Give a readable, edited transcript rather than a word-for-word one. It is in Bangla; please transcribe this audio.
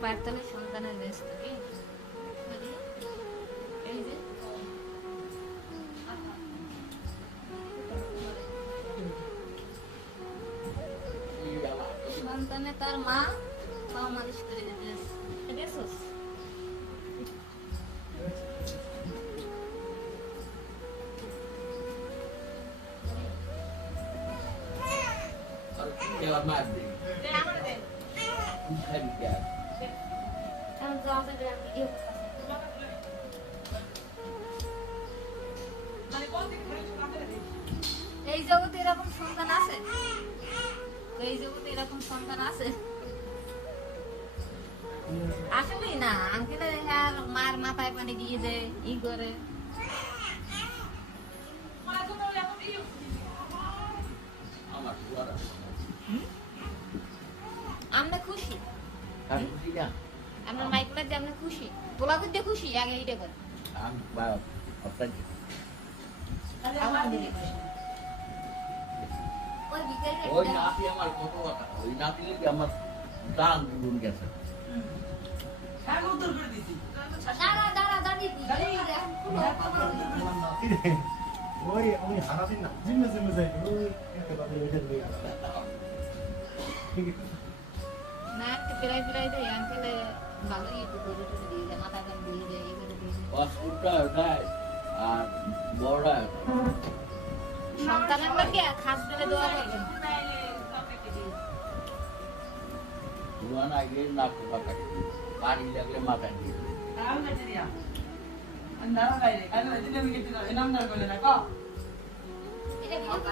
পায়ের তলে সন্তানের ব্যস্ত এই যে সন্তানে তার মা পা মালিশ করে দিতে দেখছোস এই জগতে এরকম সন্তান আছে এই জগতে এরকম সন্তান আছে আসলেই না আঙ্কেল আর মার মাথায় পানি দিয়ে যে ই করে আমরা খুশি আমরা মাইকুলার যে আমরা খুশি তোলা করতে খুশি আগে এইটা করে ওই নাতি আমার কত কথা ওই নাতি আমার দান গুণ গেছে দাঁড়া দাঁড়া দাঁড়িয়ে ওই আমি হারাদিন না জিমে জিমে যাই ওই একটা কথা এটা লই আসা ঠিক আছে না একটু প্রায় প্রায় দেয় আঙ্কেলে ভালোই একটু করে করে দিয়ে যায় মাথা কান দিয়ে যায় এই করে দিয়ে যায় পাসপোর্টটা দেয় আর বড়টা সন্তানের লাগে খাস দিলে দোয়া করবেন দুয়ান আগে নাক কাটা পানি লাগলে মাথায় দিয়ে এটা